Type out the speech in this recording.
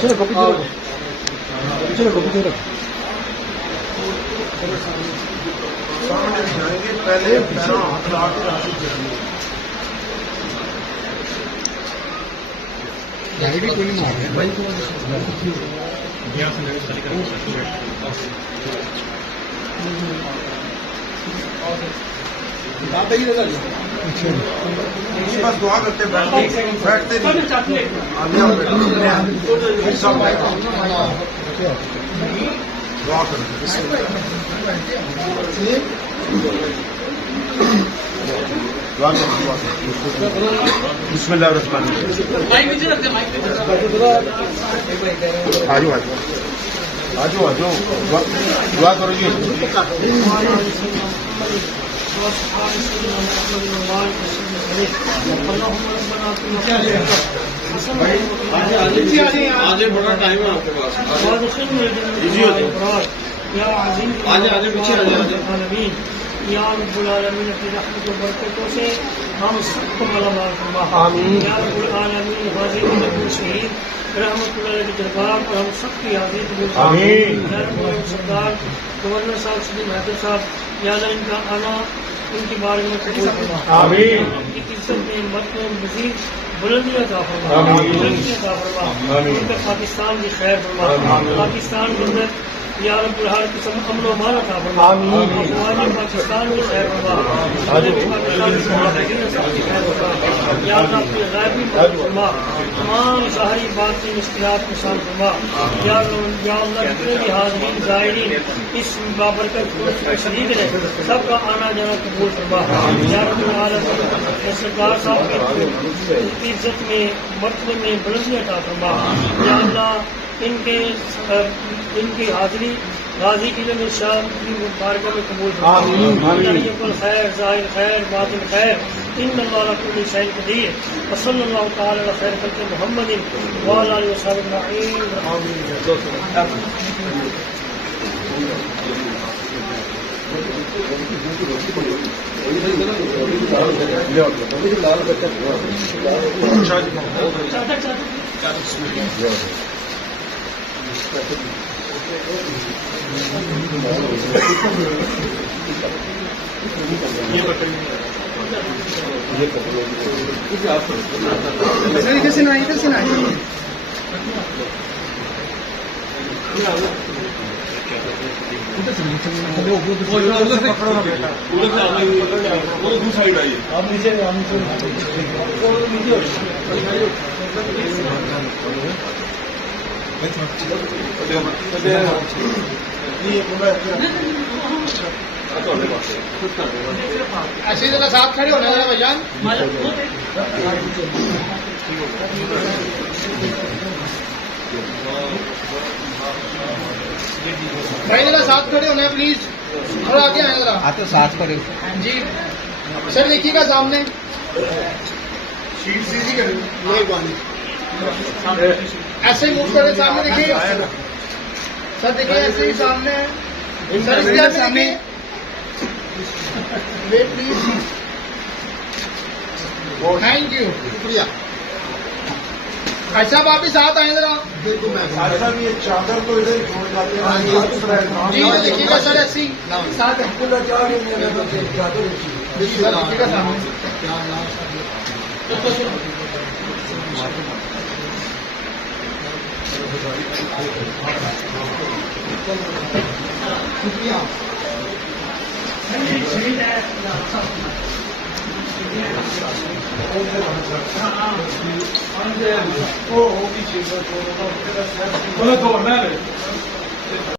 चलो कॉपी दे रखो, चलो कॉपी दे रखो। सामने जाएंगे पहले पैरों हाथ ला के राशि चढ़ेंगे। गाड़ी भी कोई नहीं मार रहा है भाई को। बस दुआ करते बैठते नहीं। दुआ करते आजो आजो दुआ करो जी। आगे बड़ा टाइम है आपके पास, इजी हो जाए। आगे पीछे आ जाए। या रब्बुल आलमीन अपनी रहमत और बरकतों से हम सबको मलामाल फरमा। या रब्बुल आलमीन हाजिर शहीद रहमतुल्लाह के दरबार पर हम सबकी हाजिर कबूल फरमा। सरदार गवर्नर साहब श्री महतो साहब या अल्लाह इनका आना उनकी बारे में कबूल फरमा। उनकी इज्जत में हिम्मत में मजीद बुलंदियां अता फरमा, बुलंदियां अता फरमा। उनका पाकिस्तान की खैर फरमा। पाकिस्तान के अंदर या रब्बुल हर किस्म अमन व अमान अता फरमा। पाकिस्तान की खैर फरमा, पाकिस्तान की खैर फरमा। या अल्लाह अपने गैबी मदद फरमा, तमाम ज़ाहिरी बातिनी मुश्किलात को हल फरमा। या अल्लाह जितने भी हाज़रीन ज़ायरीन इस बाबरकत कोर्स में शरीक है सबका आना जाना कबूल फरमा। या रब्बुल आलमीन सरदार साहब की इज्जत में मर्तबे में बुलंदियां अता फरमा। या अल्लाह इनकी हाजिरी गाजी किले में शाम की मुबारक में कबूल फरमा। खैर ज़ाहिर खैर बातिन खैर इन्नल्लाह अला कुल्लि शैइन क़दीर व सल्लल्लाहु तआला अला खैर खल्क़ि मुहम्मदिन व अला आलिहि व सहाबिहि अजमईन। कैसे ना इधर से ना साइड आइए आप नीचे ऐसे जरा साथ खड़े होना जरा भैया भाई जरा साथ खड़े होना है प्लीज, थोड़ा आगे आए जरा। हाँ तो साथ खड़े जी सर, देखिएगा सामने ऐसे ही मूव करें, सामने देखिए सर, देखिए ऐसे ही सामने सर, इसके सामने वेट प्लीज। थैंक यू, शुक्रिया। अच्छा आप भी साथ आए जरा। साहब ये चादर तो इधर छोड़ जाते हैं जी, देखिएगा सर ऐसे ही साथ देखिएगा सामने। शुक्रिया। वो होगी चीज़